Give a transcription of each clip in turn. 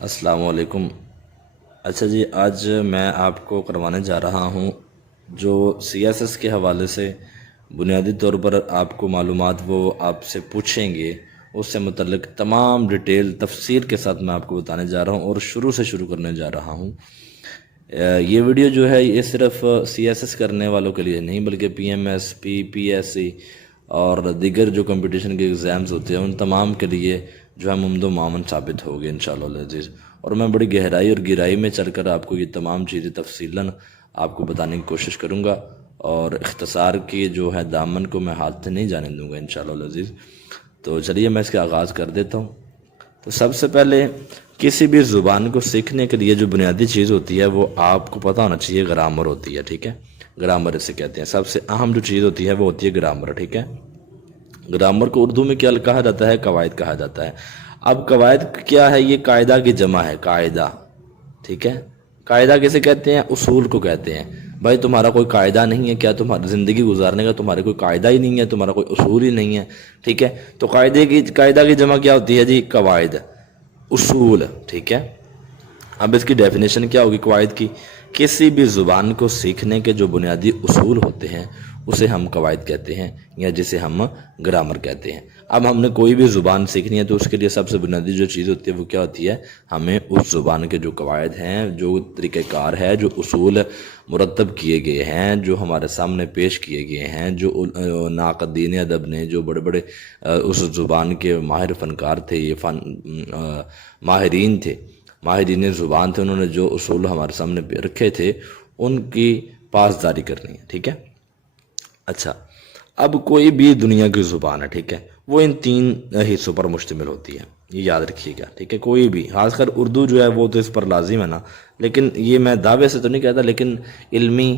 السلام علیکم۔ اچھا جی، آج میں آپ کو کروانے جا رہا ہوں جو سی ایس ایس کے حوالے سے بنیادی طور پر آپ کو معلومات وہ آپ سے پوچھیں گے، اس سے متعلق تمام ڈیٹیل تفصیل کے ساتھ میں آپ کو بتانے جا رہا ہوں اور شروع کرنے جا رہا ہوں۔ یہ ویڈیو جو ہے یہ صرف سی ایس ایس کرنے والوں کے لیے نہیں بلکہ P M S P S C اور دیگر جو کمپٹیشن کے ایگزامز ہوتے ہیں ان تمام کے لیے جو ہے ممد و معاون ثابت ہوگی انشاءاللہ العزیز۔ اور میں بڑی گہرائی اور گہرائی میں چل کر آپ کو یہ تمام چیزیں تفصیلاً آپ کو بتانے کی کوشش کروں گا، اور اختصار کی جو ہے دامن کو میں ہاتھ سے نہیں جانے دوں گا انشاءاللہ العزیز۔ تو چلیے میں اس کا آغاز کر دیتا ہوں۔ تو سب سے پہلے کسی بھی زبان کو سیکھنے کے لیے جو بنیادی چیز ہوتی ہے وہ آپ کو پتہ ہونا چاہیے، گرامر ہوتی ہے، ٹھیک ہے۔ گرامر اسے کہتے ہیں، سب سے اہم جو چیز ہوتی ہے وہ ہوتی ہے گرامر، ٹھیک ہے۔ گرامر کو اردو میں کیا کہا جاتا ہے؟ قواعد کہا جاتا ہے۔ اب قواعد کیا ہے؟ یہ قاعدہ کی جمع ہے، قاعدہ، ٹھیک ہے۔ قاعدہ کسے کہتے ہیں؟ اصول کو کہتے ہیں۔ بھائی تمہارا کوئی قاعدہ نہیں ہے کیا؟ تمہاری زندگی گزارنے کا تمہارے کوئی قاعدہ ہی نہیں ہے، تمہارا کوئی اصول ہی نہیں ہے، ٹھیک ہے۔ تو قاعدہ کی جمع کیا ہوتی ہے جی؟ قواعد، اصول، ٹھیک ہے۔ اب اس کی ڈیفینیشن کیا ہوگی قواعد کی؟ کسی بھی زبان کو سیکھنے کے جو بنیادی اصول ہوتے ہیں اسے ہم قواعد کہتے ہیں، یا جسے ہم گرامر کہتے ہیں۔ اب ہم نے کوئی بھی زبان سیکھنی ہے تو اس کے لیے سب سے بنیادی جو چیز ہوتی ہے وہ کیا ہوتی ہے؟ ہمیں اس زبان کے جو قواعد ہیں، جو طریقہ کار ہے، جو اصول مرتب کیے گئے ہیں، جو ہمارے سامنے پیش کیے گئے ہیں، جو ناقدین ادب نے، جو بڑے بڑے اس زبان کے ماہر فنکار تھے، یہ ماہرین تھے، ماہرین زبان تھے، انہوں نے جو اصول ہمارے سامنے رکھے تھے ان کی پاسداری کرنی ہے، ٹھیک ہے۔ اچھا، اب کوئی بھی دنیا کی زبان ہے، ٹھیک ہے، وہ ان تین حصوں پر مشتمل ہوتی ہے، یہ یاد رکھیے گا، ٹھیک ہے۔ کوئی بھی، خاص کر اردو جو ہے وہ تو اس پر لازم ہے نا، لیکن یہ میں دعوے سے تو نہیں کہتا، لیکن علمی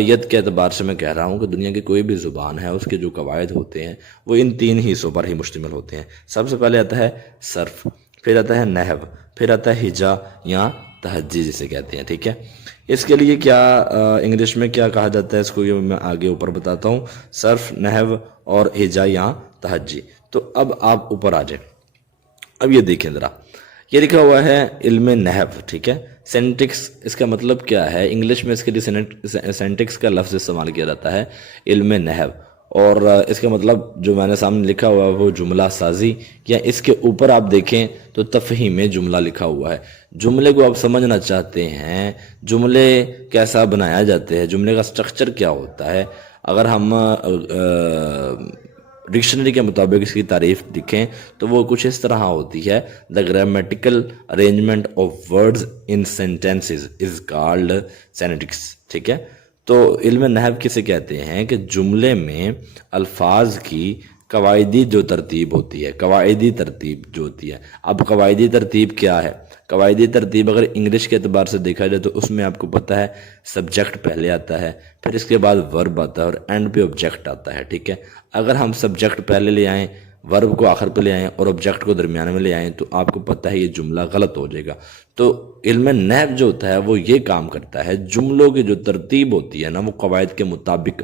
ید کے اعتبار سے میں کہہ رہا ہوں کہ دنیا کی کوئی بھی زبان ہے اس کے جو قواعد ہوتے ہیں وہ ان تین حصوں پر ہی مشتمل ہوتے ہیں۔ سب سے پہلے آتا ہے صرف، پھر آتا ہے نحو، پھر آتا ہے ہجا یا تہجی جسے کہتے ہیں، ٹھیک ہے۔ اس کے لیے کیا انگلش میں کیا کہا جاتا ہے اس کو، یہ میں آگے اوپر بتاتا ہوں، صرف، نحو اور ہجا یا تہجی۔ تو اب آپ اوپر آ جائیں، اب یہ دیکھیں ذرا، یہ لکھا ہوا ہے علم نحو، ٹھیک ہے۔ سینٹکس، اس کا مطلب کیا ہے؟ انگلش میں اس کے لیے سینٹکس کا لفظ استعمال کیا جاتا ہے، علم نحو، اور اس کا مطلب جو میں نے سامنے لکھا ہوا ہے وہ جملہ سازی، یا اس کے اوپر آپ دیکھیں تو تفہیم جملہ لکھا ہوا ہے۔ جملے کو آپ سمجھنا چاہتے ہیں، جملے کیسا بنایا جاتے ہیں، جملے کا سٹرکچر کیا ہوتا ہے، اگر ہم ڈکشنری کے مطابق اس کی تعریف لکھیں تو وہ کچھ اس طرح ہوتی ہے: the grammatical arrangement of words in sentences is called syntax, ٹھیک ہے۔ تو علم نحو کسے کہتے ہیں؟ کہ جملے میں الفاظ کی قواعدی جو ترتیب ہوتی ہے، قواعدی ترتیب جو ہوتی ہے۔ اب قواعدی ترتیب کیا ہے؟ قواعدی ترتیب اگر انگلش کے اعتبار سے دیکھا جائے تو اس میں آپ کو پتہ ہے سبجیکٹ پہلے آتا ہے، پھر اس کے بعد ورب آتا ہے اور اینڈ پہ آبجیکٹ آتا ہے، ٹھیک ہے۔ اگر ہم سبجیکٹ پہلے لے آئیں، ورب کو آخر پہ لے آئیں اور آبجیکٹ کو درمیان میں لے آئیں تو آپ کو پتہ ہے یہ جملہ غلط ہو جائے گا۔ تو علم نحو جو ہوتا ہے وہ یہ کام کرتا ہے، جملوں کی جو ترتیب ہوتی ہے نا وہ قواعد کے مطابق،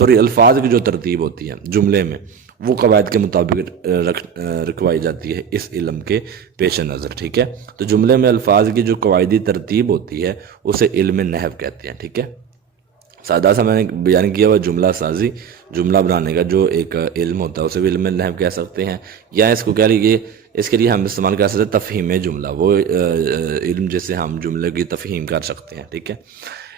الفاظ کی جو ترتیب ہوتی ہے جملے میں وہ قواعد کے مطابق رکھوائی جاتی ہے اس علم کے پیش نظر، ٹھیک ہے۔ تو جملے میں الفاظ کی جو قواعدی ترتیب ہوتی ہے اسے علم نحو کہتے ہیں، ٹھیک ہے۔ سادہ سا میں نے بیان کیا ہوا جملہ سازی، جملہ بنانے کا جو ایک علم ہوتا ہے اسے بھی علم نحو کہہ سکتے ہیں، یا اس کو کہہ لیجیے، اس کے لیے ہم استعمال کر سکتے ہیں تفہیم جملہ، وہ علم جسے ہم جملے کی تفہیم کر سکتے ہیں، ٹھیک ہے۔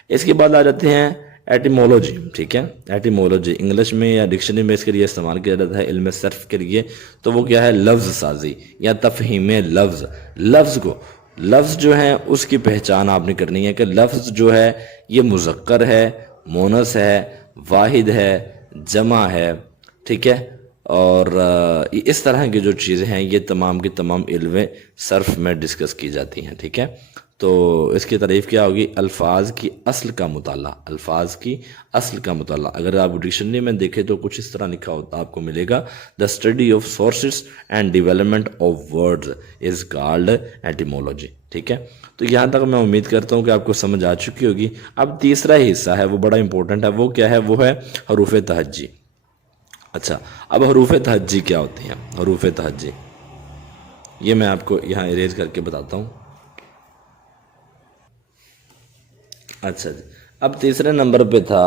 اس کے بعد آ جاتے ہیں ایٹیمولوجی، ٹھیک ہے۔ ایٹیمولوجی انگلش میں یا ڈکشنری میں اس کے لیے استعمال کیا جاتا ہے علم صرف کے لیے، تو وہ کیا ہے؟ لفظ سازی یا تفہیم لفظ۔ لفظ جو ہے اس کی پہچان آپ نے کرنی ہے کہ لفظ جو ہے یہ مذکر ہے، مونث ہے، واحد ہے، جمع ہے، ٹھیک ہے۔ اور اس طرح کی جو چیزیں ہیں یہ تمام کی تمام علم صرف میں ڈسکس کی جاتی ہیں، ٹھیک ہے۔ تو اس کی تعریف کیا ہوگی؟ الفاظ کی اصل کا مطالعہ، الفاظ کی اصل کا مطالعہ۔ اگر آپ ڈکشنری میں دیکھیں تو کچھ اس طرح لکھا ہوتا آپ کو ملے گا: the study of sources and development of words is called etymology, ٹھیک ہے۔ تو یہاں تک میں امید کرتا ہوں کہ آپ کو سمجھ آ چکی ہوگی۔ اب تیسرا حصہ ہے وہ بڑا امپورٹنٹ ہے، وہ کیا ہے؟ وہ ہے حروف تہجی۔ اچھا، اب حروف تہجی کیا ہوتی ہیں؟ حروف تہجی یہ میں آپ کو یہاں اریز کر کے بتاتا ہوں. اچھا جی، اب تیسرے نمبر پہ تھا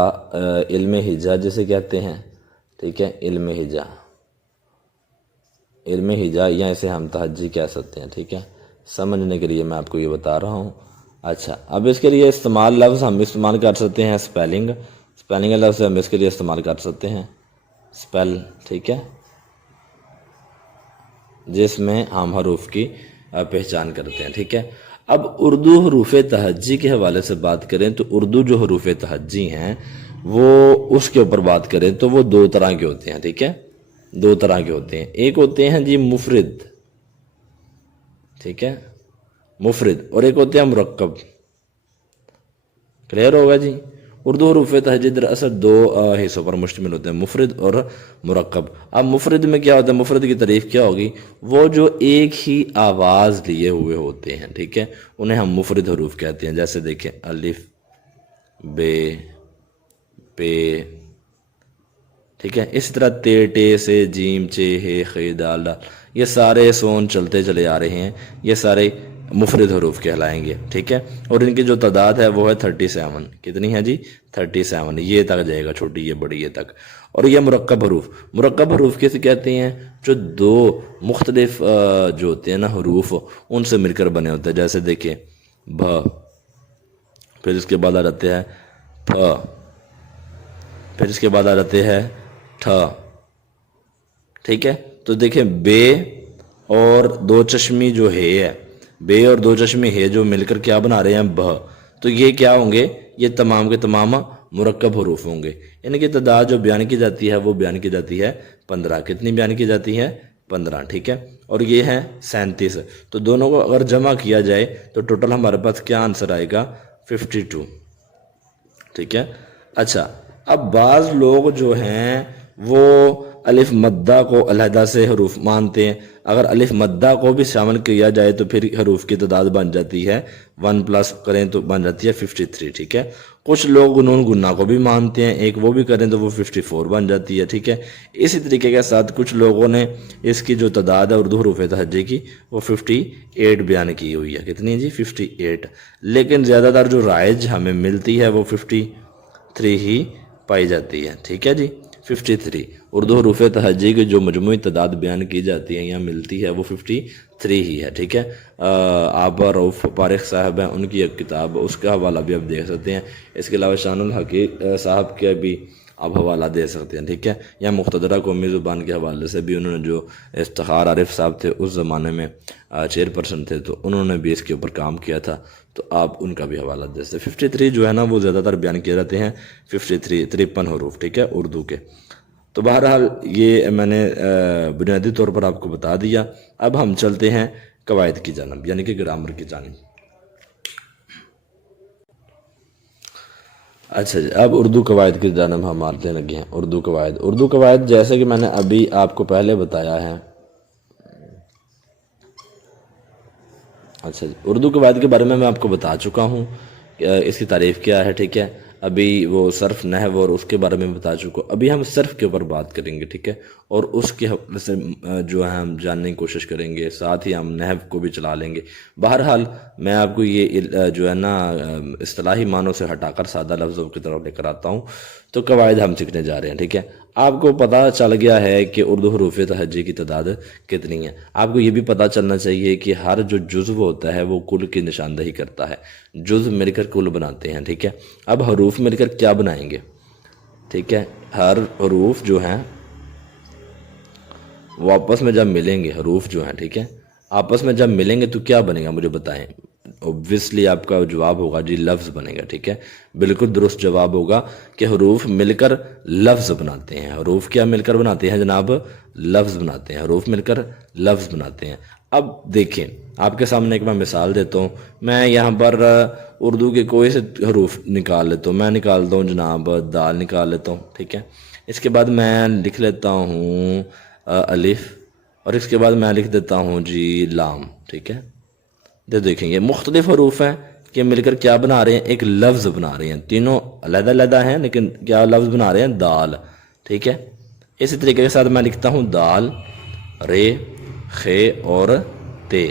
علم ہجا جسے کہتے ہیں، ٹھیک ہے، علم ہجا، علم ہجا یا اسے ہم تہجی کہہ سکتے ہیں، ٹھیک ہے، سمجھنے کے لیے میں آپ کو یہ بتا رہا ہوں. اچھا، اب اس کے لیے لفظ ہم استعمال کر سکتے ہیں اسپیلنگ لفظ ہم اس کے لیے استعمال کر سکتے ہیں اسپیل، ٹھیک ہے، جس میں ہم حروف کی پہچان کرتے ہیں، ٹھیک ہے. اب اردو حروف تہجی کے حوالے سے بات کریں تو اردو جو حروف تہجی ہیں وہ اس کے اوپر بات کریں تو وہ دو طرح کے ہوتے ہیں، ٹھیک ہے، دو طرح کے ہوتے ہیں. ایک ہوتے ہیں جی مفرد، ٹھیک ہے، مفرد، اور ایک ہوتے ہیں مرکب. کلیئر ہوگا جی. اردو حروف تہجی دراصل دو حصوں پر مشتمل ہوتے ہیں، مفرد اور مرکب. اب مفرد میں کیا ہوتا ہے، مفرد کی تعریف کیا ہوگی، وہ جو ایک ہی آواز لیے ہوئے ہوتے ہیں، ٹھیک ہے، انہیں ہم مفرد حروف کہتے ہیں. جیسے دیکھیں الف، بے، پے، ٹھیک ہے، اسی طرح تے، ٹے، سے، جیم، چے، ہے، خے، دال، ڈال، یہ سارے سون چلتے چلے آ رہے ہیں، یہ سارے مفرد حروف کہلائیں گے، ٹھیک ہے. اور ان کی جو تعداد ہے وہ ہے 37. کتنی ہے جی؟ 37. یہ تک جائے گا، چھوٹی یہ بڑی یہ تک. اور یہ مرکب حروف کیسے کہتے ہیں، جو دو مختلف جو ہوتے ہیں نا حروف ان سے مل کر بنے ہوتے ہیں. جیسے دیکھیں بھ، پھر اس کے بعد آ جاتے ہیں پ، پھر اس کے بعد آ جاتے ہیں ٹھ، ٹھیک ہے. تو دیکھیں بے اور دو چشمی جو ہے، بے اور دو چشمی ہے جو مل کر کیا بنا رہے ہیں، بھ. تو یہ کیا ہوں گے، یہ تمام کے تمام مرکب حروف ہوں گے. ان کی تعداد جو بیان کی جاتی ہے وہ بیان کی جاتی ہے 15. کتنی بیان کی جاتی ہے؟ 15، ٹھیک ہے. اور یہ ہے 37. تو دونوں کو اگر جمع کیا جائے تو ٹوٹل ہمارے پاس کیا آنسر آئے گا، 52، ٹھیک ہے. اچھا، اب بعض لوگ جو ہیں وہ الف مدہ کو علیحدہ سے حروف مانتے ہیں. اگر الف مدہ کو بھی شامل کیا جائے تو پھر حروف کی تعداد بن جاتی ہے 1 پلس کریں تو بن جاتی ہے 53، ٹھیک ہے. کچھ لوگ نون گنہ کو بھی مانتے ہیں، ایک وہ بھی کریں تو وہ 54 بن جاتی ہے، ٹھیک ہے. اسی طریقے کے ساتھ کچھ لوگوں نے اس کی جو تعداد ہے اردو حروف تہجی کی وہ 58 بیان کی ہوئی ہے. کتنی ہے جی؟ 58. لیکن زیادہ تر جو رائج ہمیں ملتی ہے وہ 53 ہی پائی جاتی ہے، ٹھیک ہے جی. 53 اردو حروف تہجی کی جو مجموعی تعداد بیان کی جاتی ہے یا ملتی ہے وہ 53 ہی ہے، ٹھیک ہے. آپ رؤف پارخ صاحب ہیں، ان کی ایک کتاب، اس کا حوالہ بھی آپ دیکھ سکتے ہیں. اس کے علاوہ شان الحقیق صاحب کے بھی آپ حوالہ دے سکتے ہیں، ٹھیک ہے. یا مقتدرہ قومی زبان کے حوالے سے بھی انہوں نے، جو افتخار عارف صاحب تھے اس زمانے میں چیئرپرسن تھے، تو انہوں نے بھی اس کے اوپر کام کیا تھا، تو آپ ان کا بھی حوالہ دے سکتے. 53 جو ہے نا وہ زیادہ تر بیان کیے جاتے ہیں، 53 حروف، ٹھیک ہے، اردو کے. تو بہرحال یہ میں نے بنیادی طور پر آپ کو بتا دیا. اب ہم چلتے ہیں قواعد کی جانب، یعنی کہ گرامر کی جانب. اچھا جی، اب اردو قواعد کی جانب ہم آتے لگے ہیں. اردو قواعد جیسے کہ میں نے ابھی آپ کو پہلے بتایا ہے. اچھا جی، اردو قواعد کے بارے میں آپ کو بتا چکا ہوں کہ اس کی تعریف کیا ہے، ٹھیک ہے. ابھی وہ صرف، نحو اور اس کے بارے میں بتا چکا ہوں. ابھی ہم صرف کے اوپر بات کریں گے، ٹھیک ہے، اور اس کے حوالے سے جو ہے ہم جاننے کی کوشش کریں گے، ساتھ ہی ہم نحو کو بھی چلا لیں گے. بہرحال میں آپ کو یہ جو ہے نا اصطلاحی معنوں سے ہٹا کر سادہ لفظوں کی طرف لے کر آتا ہوں. تو قواعد ہم سیکھنے جا رہے ہیں، ٹھیک ہے. آپ کو پتہ چل گیا ہے کہ اردو حروف تہجی کی تعداد کتنی ہے. آپ کو یہ بھی پتہ چلنا چاہیے کہ ہر جو جزو ہوتا ہے وہ کل کی نشاندہی کرتا ہے. جزو مل کر کل بناتے ہیں، ٹھیک ہے. اب حروف مل کر کیا بنائیں گے، ٹھیک ہے. ہر حروف جو ہیں وہ آپس میں جب ملیں گے، حروف جو ہیں، ٹھیک ہے، آپس میں جب ملیں گے تو کیا بنے گا، مجھے بتائیں. اوبویسلی آپ کا جواب ہوگا جی لفظ بنے گا، ٹھیک ہے. بالکل درست جواب ہوگا کہ حروف مل کر لفظ بناتے ہیں. حروف کیا مل کر بناتے ہیں جناب؟ لفظ بناتے ہیں. حروف مل کر لفظ بناتے ہیں. اب دیکھیں آپ کے سامنے ایک میں مثال دیتا ہوں. میں یہاں پر اردو کے کوئی سے حروف نکال لیتا ہوں. میں نکالتا ہوں جناب دال نکال لیتا ہوں، ٹھیک ہے. اس کے بعد میں لکھ لیتا ہوں الف، اور اس کے بعد میں لکھ دیتا ہوں جی لام، ٹھیک ہے. دیکھیں یہ مختلف حروف ہیں کہ مل کر کیا بنا رہے ہیں، ایک لفظ بنا رہے ہیں. تینوں علیحدہ علیحدہ ہیں لیکن کیا لفظ بنا رہے ہیں، دال، ٹھیک ہے. اسی طریقے کے ساتھ میں لکھتا ہوں دال، رے، خے اور تے.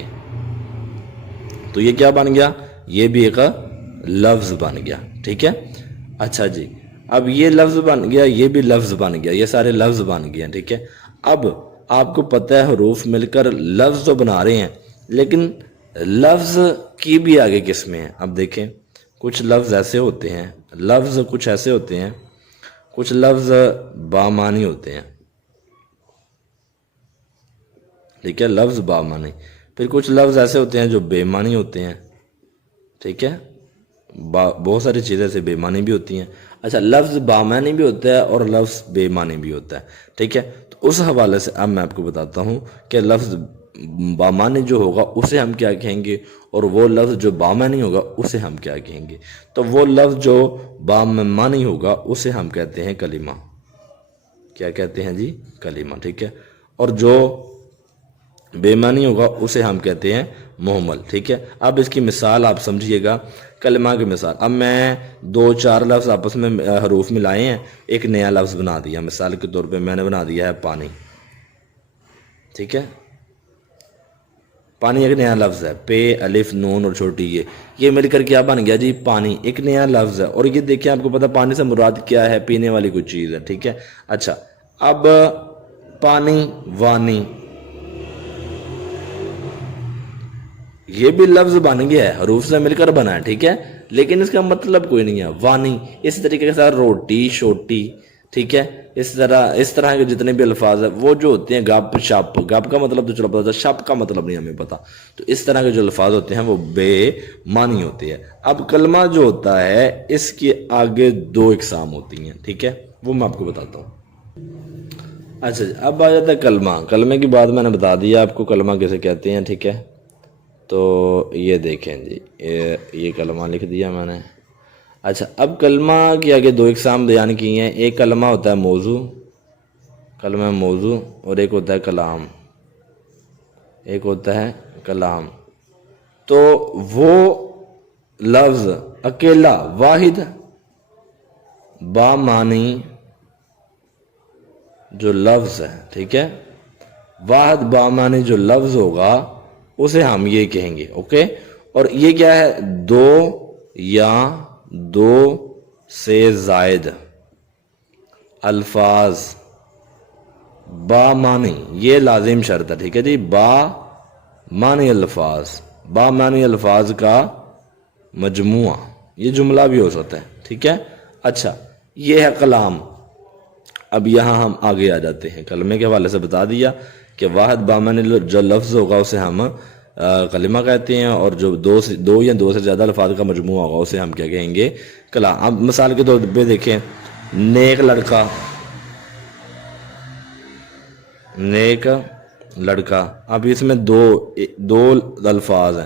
تو یہ کیا بن گیا؟ یہ بھی ایک لفظ بن گیا. ٹھیک ہے. اچھا جی، اب یہ لفظ بن گیا، یہ بھی لفظ بن گیا، یہ سارے لفظ بن گئے. ٹھیک ہے. اب آپ کو پتہ ہے حروف مل کر لفظ تو بنا رہے ہیں، لیکن لفظ کی بھی آگے قسمیں ہیں. اب دیکھیں، کچھ لفظ ایسے ہوتے ہیں، کچھ لفظ بامانی ہوتے ہیں. ٹھیک ہے، لفظ بامانی. پھر کچھ لفظ ایسے ہوتے ہیں جو بے معنی ہوتے ہیں. ٹھیک ہے، بہت ساری چیزیں سے بے معنی بھی ہوتی ہیں. اچھا، لفظ بامانی بھی ہوتا ہے اور لفظ بے معنی بھی ہوتا ہے. ٹھیک ہے، تو اس حوالے سے اب میں آپ کو بتاتا ہوں کہ لفظ بامانی جو ہوگا اسے ہم کیا کہیں گے، اور وہ لفظ جو بامانی ہوگا اسے ہم کیا کہیں گے. تو وہ لفظ جو بامانی ہوگا اسے ہم کہتے ہیں کلمہ. کیا کہتے ہیں جی؟ کلمہ. ٹھیک ہے. اور جو بے معنی ہوگا اسے ہم کہتے ہیں مہمل. ٹھیک ہے. اب اس کی مثال آپ سمجھیے گا، کلمہ کی مثال. اب میں 2-4 لفظ آپس میں حروف ملائے ہیں، ایک نیا لفظ بنا دیا. مثال کے طور پہ میں نے بنا دیا ہے پانی. ٹھیک ہے، پانی ایک نیا لفظ ہے. پے، الف، نون اور چھوٹی یہ مل کر کیا بن گیا جی؟ پانی. ایک نیا لفظ ہے. اور یہ دیکھیں، آپ کو پتہ پانی سے مراد کیا ہے؟ پینے والی کوئی چیز ہے. ٹھیک ہے. اچھا، اب پانی، وانی، یہ بھی لفظ بن گیا ہے، حروف سے مل کر بنا ہے. ٹھیک ہے، لیکن اس کا مطلب کوئی نہیں ہے. وانی. اسی طریقے کے ساتھ روٹی، شوٹی. ٹھیک ہے، اس طرح کے جتنے بھی الفاظ ہیں وہ جو ہوتے ہیں گپ شپ. گپ کا مطلب تو چلو پتا تھا، شپ کا مطلب نہیں ہمیں پتا. تو اس طرح کے جو الفاظ ہوتے ہیں وہ بے معنی ہوتے ہیں. اب کلمہ جو ہوتا ہے اس کے آگے 2 اقسام ہوتی ہیں. ٹھیک ہے، وہ میں آپ کو بتاتا ہوں. اچھا جی، اب آ جاتا ہے کلمہ. کلمے کی بات میں نے بتا دیا آپ کو کلمہ کیسے کہتے ہیں. ٹھیک ہے، تو یہ دیکھیں جی، یہ کلمہ لکھ دیا میں نے. اچھا، اب کلمہ کی آگے 2 اقسام بیان کی ہیں. ایک کلمہ ہوتا ہے موضوع، کلمہ موضوع، اور ایک ہوتا ہے کلام. تو وہ لفظ اکیلا واحد بامانی جو لفظ ہے، ٹھیک ہے، واحد بامانی جو لفظ ہوگا اسے ہم یہ کہیں گے. اوکے. اور یہ کیا ہے؟ 2 یا 2 سے زائد الفاظ بامانی، یہ لازم شرط ہے. ٹھیک ہے جی، بامانی الفاظ کا مجموعہ. یہ جملہ بھی ہو سکتا ہے. ٹھیک ہے. اچھا، یہ ہے کلام. اب یہاں ہم آگے آ جاتے ہیں. کلمے کے حوالے سے بتا دیا کہ واحد بامانی جو لفظ ہوگا اسے ہم کلمہ کہتے ہیں، اور جو 2 یا 2 سے زیادہ الفاظ کا مجموعہ ہوگا اسے ہم کیا کہیں گے؟ کلام. اب مثال کے طور پہ دیکھیں، نیک لڑکا. اب اس میں 2 الفاظ ہیں.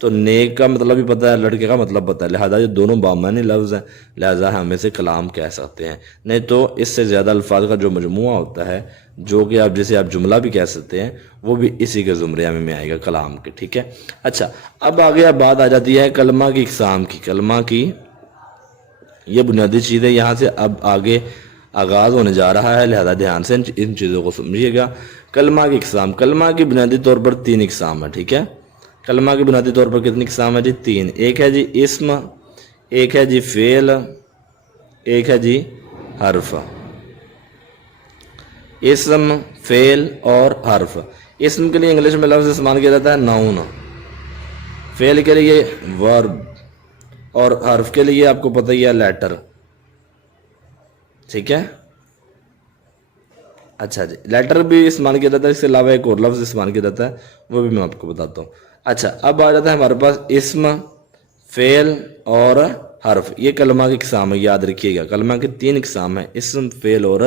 تو نیک کا مطلب بھی پتہ ہے، لڑکے کا مطلب پتہ ہے، لہذا یہ دونوں بامانی لفظ ہیں، لہذا ہم اسے کلام کہہ سکتے ہیں. نہیں تو اس سے زیادہ الفاظ کا جو مجموعہ ہوتا ہے، جو کہ جسے آپ جملہ بھی کہہ سکتے ہیں، وہ بھی اسی کے زمرے میں آئے گا، کلام کے. ٹھیک ہے. اچھا، اب آگے بات آ جاتی ہے کلمہ کی اقسام کی. کلمہ کی یہ بنیادی چیز ہے، یہاں سے اب آگے آغاز ہونے جا رہا ہے، لہذا دھیان سے ان چیزوں کو سمجھیے گا. کلمہ کی اقسام. کلمہ کی بنیادی طور پر 3 اقسام ہیں. ٹھیک ہے، کلمہ کی بنیادی طور پر کتنی اقسام ہے جی؟ 3. ایک ہے جی اسم، ایک ہے جی فعل، ایک ہے جی حرف. اسم، فعل اور حرف. اسم کے لیے انگلش میں لفظ استعمال کیا جاتا ہے ناؤن، فعل کے لیے ورب، اور حرف کے لیے آپ کو پتہ ہی ہے لیٹر. ٹھیک ہے. اچھا جی، لیٹر بھی استعمال کیا جاتا ہے. اس کے علاوہ ایک اور لفظ استعمال کیا جاتا ہے، وہ بھی میں آپ کو بتاتا ہوں. اچھا، اب آ جاتا ہے ہمارے پاس اسم، فعل اور حرف. یہ کلمہ کی اقسام ہے، یاد رکھیے گا. کلمہ کی 3 اقسام ہیں، اسم، فعل اور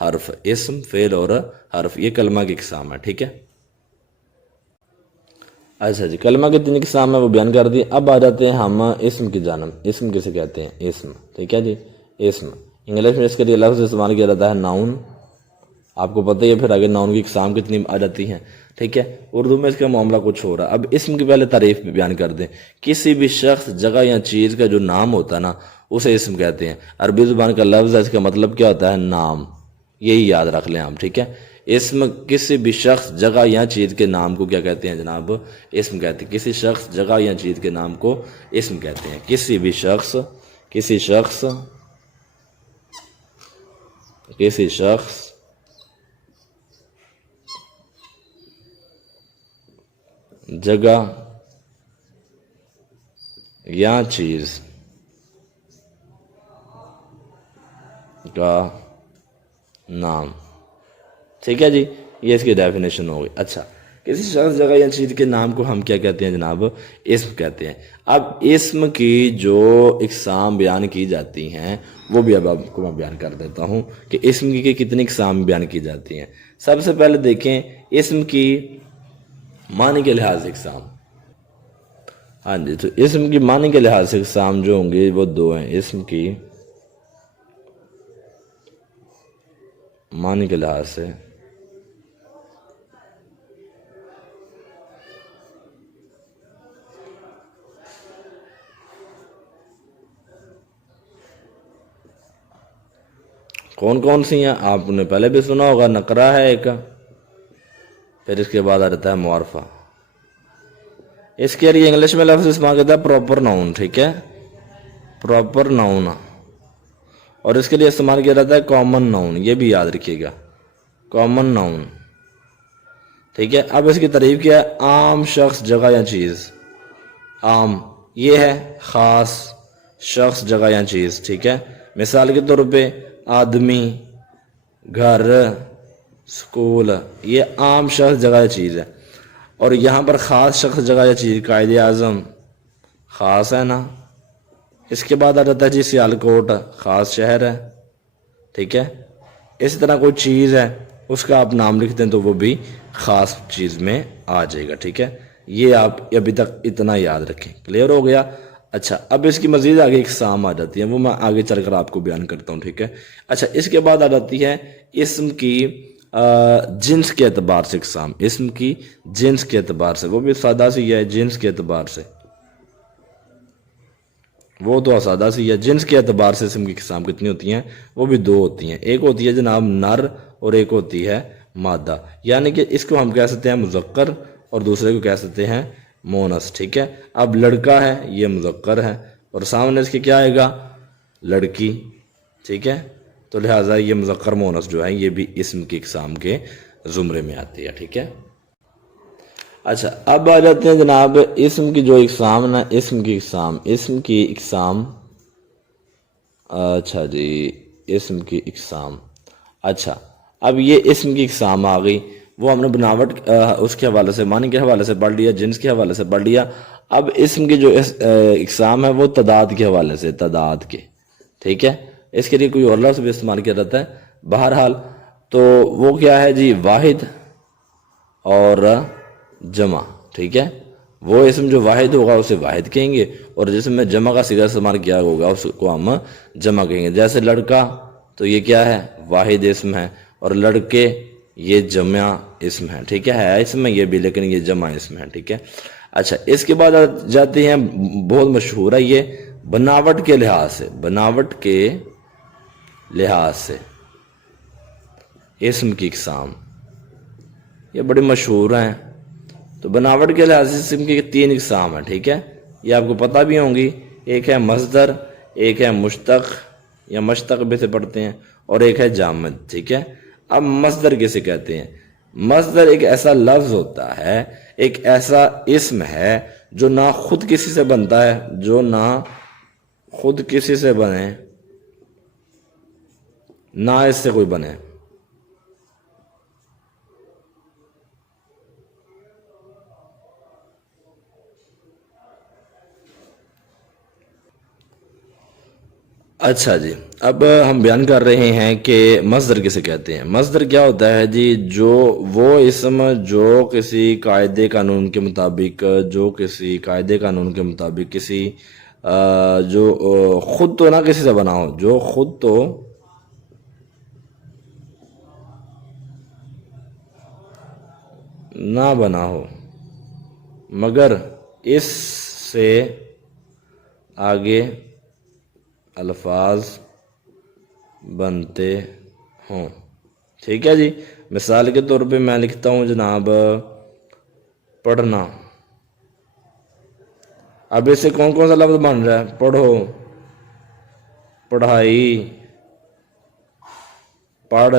حرف. اسم، فعل اور حرف، یہ کلمہ کی اقسام ہے. ٹھیک ہے. اچھا جی، کلمہ کی 3 اقسام ہے، وہ بیان کر دی. اب آ جاتے ہیں ہم اسم کی جانب. اسم کسے کہتے ہیں؟ اسم. ٹھیک ہے جی، اسم. انگلش میں اس کے لیے لفظ استعمال کیا جاتا ہے ناؤن. آپ کو پتہ ہی ہے پھر آگے ناؤن کی اقسام کتنی آ جاتی ہیں. ٹھیک ہے. اردو میں اس کا معاملہ کچھ ہو رہا ہے. اب اسم کی پہلے تعریف بیان کر دیں. کسی بھی شخص، جگہ یا چیز کا جو نام ہوتا ہے نا، اسے اسم کہتے ہیں. عربی زبان کا لفظ ہے، اس کا مطلب کیا ہوتا ہے؟ نام. یہی یاد رکھ لیں آپ. ٹھیک ہے. اسم کسی بھی شخص جگہ یا چیز کے نام کو کیا کہتے ہیں جناب؟ اسم کہتے ہیں. کسی شخص جگہ یا چیز کے نام کو اسم کہتے ہیں. کسی بھی شخص جگہ یا چیز کا نام. ٹھیک ہے جی، یہ اس کی ڈیفینیشن ہو گئی. اچھا، کسی شخص جگہ یا چیز کے نام کو ہم کیا کہتے ہیں جناب؟ اسم کہتے ہیں. اب اسم کی جو اقسام بیان کی جاتی ہیں وہ بھی اب آپ کو میں بیان کر دیتا ہوں کہ اسم کی کتنی اقسام بیان کی جاتی ہیں. سب سے پہلے دیکھیں اسم کی معنی کے لحاظ سے اقسام. ہاں جی، تو اسم کی معنی کے لحاظ سے اقسام جو ہوں گے وہ دو ہیں. اسم کی معنی کے لحاظ سے کون کون سی ہیں آپ نے پہلے بھی سنا ہوگا. نکرہ ہے ایک، پھر اس کے بعد آ جاتا ہے معرفہ. اس کے لیے انگلش میں لفظ استعمال کرتا ہے پراپر ناؤن. ٹھیک ہے، پراپر ناؤن. اور اس کے لیے استعمال کیا جاتا ہے کامن ناؤن. یہ بھی یاد رکھیے گا، کامن ناؤن. ٹھیک ہے، اب اس کی تعریف کیا ہے؟ عام شخص جگہ یا چیز. عام یہ ہے، خاص شخص جگہ یا چیز. ٹھیک ہے، مثال کے طور پہ آدمی، گھر، سکول، یہ عام شخص جگہ یا چیز ہے. اور یہاں پر خاص شخص جگہ یا چیز قائد اعظم خاص ہے نا. اس کے بعد آ جاتا ہے جی سیالکوٹ، خاص شہر ہے. ٹھیک ہے، اسی طرح کوئی چیز ہے اس کا آپ نام لکھ دیں تو وہ بھی خاص چیز میں آ جائے گا. ٹھیک ہے، یہ آپ ابھی تک اتنا یاد رکھیں. کلیئر ہو گیا؟ اچھا، اب اس کی مزید آگے اقسام آ جاتی ہیں، وہ میں آگے چل کر آپ کو بیان کرتا ہوں. ٹھیک ہے، اچھا، اس کے بعد آ جاتی ہے اسم کی جنس کے اعتبار سے اقسام. اسم کی جنس کے اعتبار سے، وہ بھی سادہ سی ہے. جنس کے اعتبار سے وہ تو سادہ سی ہے. جنس کے اعتبار سے اسم کی اقسام کتنی ہوتی ہیں؟ وہ بھی دو ہوتی ہیں. ایک ہوتی ہے جناب نر اور ایک ہوتی ہے مادہ. یعنی کہ اس کو ہم کہہ سکتے ہیں مذکر اور دوسرے کو کہہ سکتے ہیں مونس. ٹھیک ہے، اب لڑکا ہے یہ مذکر ہے اور سامنے اس کے کیا آئے گا؟ لڑکی. ٹھیک ہے، تو لہٰذا یہ مذکر مونس جو ہے یہ بھی اسم کی اقسام کے زمرے میں آتی ہے. ٹھیک ہے، اچھا، اب آ جاتے ہیں جناب اسم کی جو اقسام نا، اسم کی اقسام. اچھا جی، اسم کی اقسام. اچھا، اب یہ اسم کی اقسام آ گئی. وہ ہم نے بناوٹ اس کے حوالے سے، معنی کے حوالے سے پڑھ لیا، جنس کے حوالے سے پڑھ لیا. اب اسم کی جو اقسام ہے وہ تعداد کے حوالے سے، تعداد کے. ٹھیک ہے، اس کے لیے کوئی اور لفظ بھی استعمال کیا جاتا ہے. بہرحال تو وہ کیا ہے جی؟ واحد اور جمع. ٹھیک ہے، وہ اسم جو واحد ہوگا اسے واحد کہیں گے اور جس میں جمع کا صیغہ استعمال کیا ہوگا اس کو ہم جمع کہیں گے. جیسے لڑکا تو یہ کیا ہے؟ واحد اسم ہے، اور لڑکے یہ جمع اسم ہے. ٹھیک ہے اسم ہے یہ بھی لیکن یہ جمع اسم ہے. ٹھیک ہے، اچھا، اس کے بعد جاتے ہیں، بہت مشہور ہے یہ، بناوٹ کے لحاظ سے. بناوٹ کے لحاظ سے اسم کی اقسام یہ بڑی مشہور ہیں. تو بناوٹ کے لحاظ سے اسم کی 3 اقسام ہیں. ٹھیک ہے، یہ آپ کو پتہ بھی ہوں گی. ایک ہے مصدر، ایک ہے مشتق یا مشتق بھی سے پڑھتے ہیں، اور ایک ہے جامد. ٹھیک ہے، اب مصدر کسے کہتے ہیں؟ مصدر ایک ایسا لفظ ہوتا ہے، ایک ایسا اسم ہے جو نہ خود کسی سے بنتا ہے، جو نہ خود کسی سے بنے نہ اس سے کوئی بنے. اچھا جی، اب ہم بیان کر رہے ہیں کہ مصدر کسے کہتے ہیں. مصدر کیا ہوتا ہے جی؟ جو وہ اسم جو کسی قاعدے قانون کے مطابق، کسی جو خود تو نہ کسی سے بنا ہو، جو خود تو نہ بنا ہو مگر اس سے آگے الفاظ بنتے ہوں. ٹھیک ہے جی. مثال کے طور پہ میں لکھتا ہوں جناب پڑھنا. اب اس سے کون کون سا لفظ بن رہا ہے؟ پڑھو، پڑھائی، پڑھ،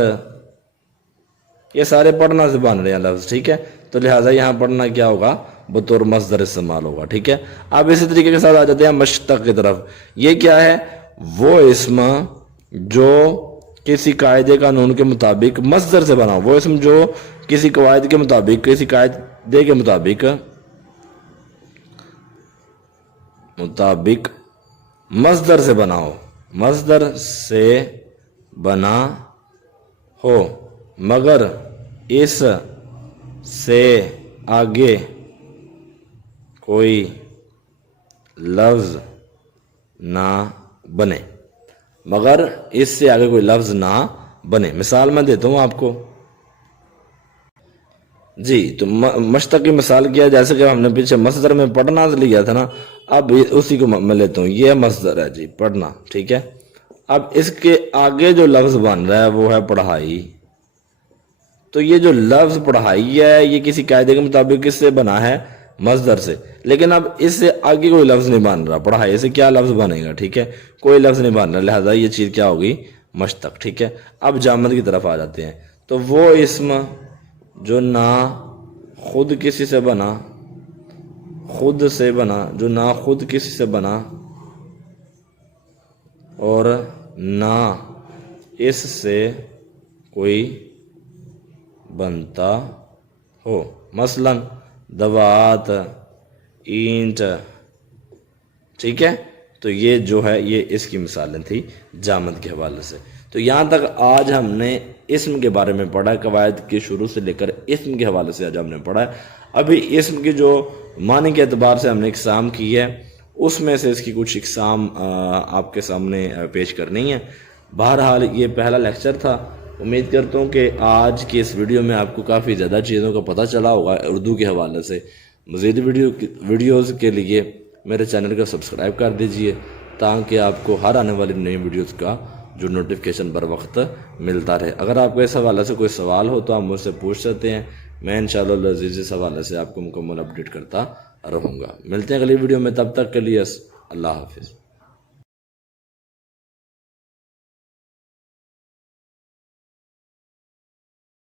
یہ سارے پڑھنا سے بن رہے ہیں لفظ. ٹھیک ہے، تو لہٰذا یہاں پڑھنا کیا ہوگا؟ بطور مصدر استعمال ہوگا. ٹھیک ہے، اب اسی طریقے کے ساتھ آ جاتے ہیں مشتق کی طرف. یہ کیا ہے؟ وہ اسم جو کسی قاعدے قانون کے مطابق مصدر سے بنا ہو. وہ اسم جو کسی قواعد کے مطابق، کسی قاعدے کے مطابق مصدر سے بنا ہو. مصدر سے بنا ہو مگر اس سے آگے کوئی لفظ نہ بنے. مگر اس سے آگے کوئی لفظ نہ بنے. مثال میں دیتا ہوں آپ کو جی. تو مشتق کی مثال کیا، جیسے کہ ہم نے پیچھے مصدر میں پڑھنا لیا تھا نا، اب اسی کو میں لیتا ہوں. یہ مصدر ہے جی، پڑھنا. ٹھیک ہے، اب اس کے آگے جو لفظ بن رہا ہے وہ ہے پڑھائی. تو یہ جو لفظ پڑھائی ہے یہ کسی قاعدے کے مطابق کس سے بنا ہے؟ مصدر سے. لیکن اب اس سے آگے کوئی لفظ نہیں بن رہا. پڑھائی سے کیا لفظ بنے گا؟ ٹھیک ہے، کوئی لفظ نہیں بن رہا، لہذا یہ چیز کیا ہوگی؟ مشتق. ٹھیک ہے، اب جامد کی طرف آ جاتے ہیں. تو وہ اسم جو نہ خود کسی سے بنا، خود سے بنا، جو نہ خود کسی سے بنا اور نہ اس سے کوئی بنتا ہو. مثلا دوات، اینٹ. ٹھیک ہے، تو یہ جو ہے یہ اس کی مثالیں تھی جامد کے حوالے سے. تو یہاں تک آج ہم نے اسم کے بارے میں پڑھا ہے، قواعد کے شروع سے لے کر اسم کے حوالے سے آج ہم نے پڑھا ہے. ابھی اسم کی جو معنی کے اعتبار سے ہم نے اقسام کی ہے، اس میں سے اس کی کچھ اقسام آپ کے سامنے پیش کرنی ہے. بہرحال یہ پہلا لیکچر تھا. امید کرتا ہوں کہ آج کی اس ویڈیو میں آپ کو کافی زیادہ چیزوں کا پتہ چلا ہوگا اردو کے حوالے سے. مزید ویڈیوز کے لیے میرے چینل کو سبسکرائب کر دیجئے تاکہ آپ کو ہر آنے والی نئی ویڈیوز کا جو نوٹیفیکیشن بر وقت ملتا رہے. اگر آپ کو اس حوالے سے کوئی سوال ہو تو آپ مجھ سے پوچھ سکتے ہیں. میں انشاءاللہ العزیز اس حوالے سے آپ کو مکمل اپڈیٹ کرتا رہوں گا. ملتے ہیں اگلی ویڈیو میں، تب تک کے لیے اللہ حافظ.